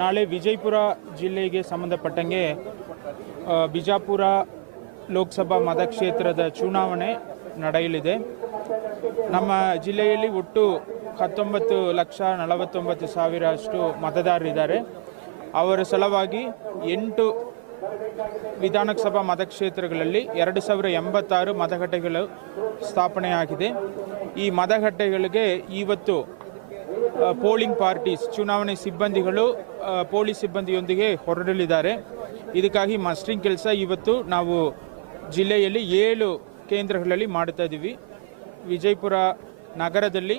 ನಾಳೆ ವಿಜಯಪುರ ಜಿಲ್ಲೆಗೆ ಸಂಬಂಧಪಟ್ಟಂಗೆ ಬಿಜಾಪುರ ಲೋಕಸಭಾ ಮತಕ್ಷೇತ್ರದ ಚುನಾವಣೆ ನಡೆಯಲಿದೆ. ನಮ್ಮ ಜಿಲ್ಲೆಯಲ್ಲಿ ಒಟ್ಟು ಹತ್ತೊಂಬತ್ತು ಲಕ್ಷ ನಲವತ್ತೊಂಬತ್ತು ಸಾವಿರ ಅಷ್ಟು ಮತದಾರರಿದ್ದಾರೆ ಅವರ ಸಲುವಾಗಿ ಎಂಟು ವಿಧಾನಸಭಾ ಮತಕ್ಷೇತ್ರಗಳಲ್ಲಿ ಎರಡು ಸಾವಿರ ಎಂಬತ್ತಾರು ಮತಗಟ್ಟೆಗಳು ಸ್ಥಾಪನೆಯಾಗಿದೆ. ಈ ಮತಗಟ್ಟೆಗಳಿಗೆ ಇವತ್ತು ಪೋಲಿಂಗ್ ಪಾರ್ಟೀಸ್, ಚುನಾವಣೆ ಸಿಬ್ಬಂದಿಗಳು ಪೊಲೀಸ್ ಸಿಬ್ಬಂದಿಯೊಂದಿಗೆ ಹೊರಡಲಿದ್ದಾರೆ. ಇದಕ್ಕಾಗಿ ಮಸ್ಟ್ರಿಂಗ್ ಕೆಲಸ ಇವತ್ತು ನಾವು ಜಿಲ್ಲೆಯಲ್ಲಿ ಏಳು ಕೇಂದ್ರಗಳಲ್ಲಿ ಮಾಡ್ತಾ ಇದ್ದೀವಿ. ವಿಜಯಪುರ ನಗರದಲ್ಲಿ,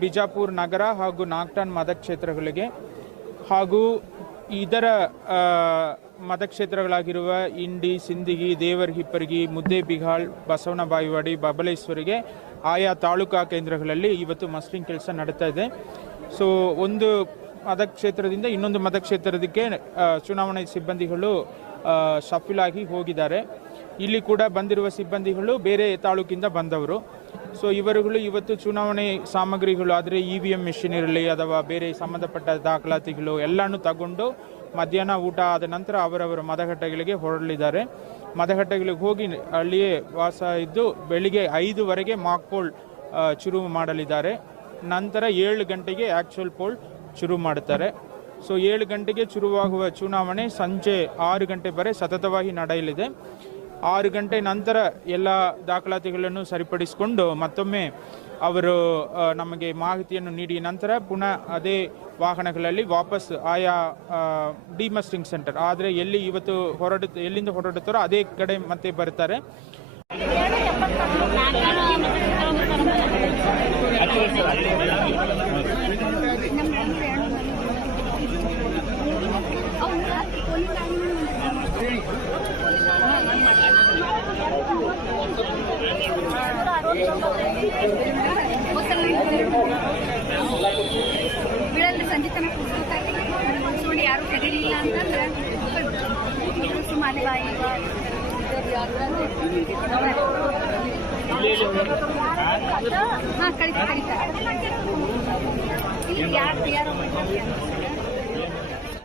ಬಿಜಾಪುರ ನಗರ ಹಾಗೂ ನಾಗ್ಟಾನ್ ಮತಕ್ಷೇತ್ರಗಳಿಗೆ ಹಾಗೂ ಇದರ ಮತಕ್ಷೇತ್ರಗಳಾಗಿರುವ ಇಂಡಿ, ಸಿಂದಗಿ ಮುದ್ದೆ ಮುದ್ದೇಬಿಹಾಳ್ ಬಸವನ ಬಾಯಿವಾಡಿ, ಬಬಲೇಶ್ವರಿಗೆ ಆಯಾ ತಾಲೂಕಾ ಕೇಂದ್ರಗಳಲ್ಲಿ ಇವತ್ತು ಮಸ್ಟ್ರಿಂಗ್ ಕೆಲಸ ನಡೀತಾ ಇದೆ. ಸೊ ಒಂದು ಮತಕ್ಷೇತ್ರದಿಂದ ಇನ್ನೊಂದು ಮತಕ್ಷೇತ್ರದಕ್ಕೆ ಚುನಾವಣೆ ಸಿಬ್ಬಂದಿಗಳು ಸಫಲಾಗಿ ಹೋಗಿದ್ದಾರೆ. ಇಲ್ಲಿ ಕೂಡ ಬಂದಿರುವ ಸಿಬ್ಬಂದಿಗಳು ಬೇರೆ ತಾಲೂಕಿಂದ ಬಂದವರು. ಸೊ ಇವರುಗಳು ಇವತ್ತು ಚುನಾವಣೆ ಸಾಮಗ್ರಿಗಳು, ಆದರೆ ಇ ವಿ ಎಂ ಮೆಷಿನ್ ಇರಲಿ ಅಥವಾ ಬೇರೆ ಸಂಬಂಧಪಟ್ಟ ದಾಖಲಾತಿಗಳು ಎಲ್ಲನೂ ತಗೊಂಡು ಮಧ್ಯಾಹ್ನ ಊಟ ಆದ ನಂತರ ಅವರವರ ಮತಗಟ್ಟೆಗಳಿಗೆ ಹೊರಡಲಿದ್ದಾರೆ. ಮತಗಟ್ಟೆಗಳಿಗೆ ಹೋಗಿ ಅಲ್ಲಿಯೇ ವಾಸ ಇದ್ದು ಬೆಳಿಗ್ಗೆ ಐದುವರೆಗೆ ಮಾಕ್ ಪೋಲ್ ಶುರು ಮಾಡಲಿದ್ದಾರೆ. ನಂತರ ಏಳು ಗಂಟೆಗೆ ಆ್ಯಕ್ಚುಯಲ್ ಪೋಲ್ ಶುರು ಮಾಡುತ್ತಾರೆ. ಸೊ ಏಳು ಗಂಟೆಗೆ ಶುರುವಾಗುವ ಚುನಾವಣೆ ಸಂಜೆ ಆರು ಗಂಟೆ ವರೆ ಸತತವಾಗಿ ನಡೆಯಲಿದೆ. ಆರು ಗಂಟೆ ನಂತರ ಎಲ್ಲ ದಾಖಲಾತಿಗಳನ್ನು ಸರಿಪಡಿಸಿಕೊಂಡು ಮತ್ತೊಮ್ಮೆ ಅವರು ನಮಗೆ ಮಾಹಿತಿಯನ್ನು ನೀಡಿ ನಂತರ ಪುನಃ ಅದೇ ವಾಹನಗಳಲ್ಲಿ ವಾಪಸ್ ಆಯಾ ಡಿಮಸ್ಟಿಂಗ್ ಸೆಂಟರ್ ಆದರೆ ಎಲ್ಲಿ ಇವತ್ತು ಹೊರಡು ಎಲ್ಲಿಂದ ಹೊರಡುತ್ತಾರೋ ಅದೇ ಕಡೆ ಮತ್ತೆ ಬರ್ತಾರೆ ಬೀಳಲ್ಲಿ ಸಂಜೆ ತನಕ ಕೂತ್ಕೊಂಡು ಯಾರು ಕರೀಲಿಲ್ಲ ಅಂತಂದ್ರೆ ಸುಮಾಲಿ ಬಾಯಿ. ಹಾಂ ಕಳಿತ ಇಲ್ಲಿ ಯಾರು ಯಾರು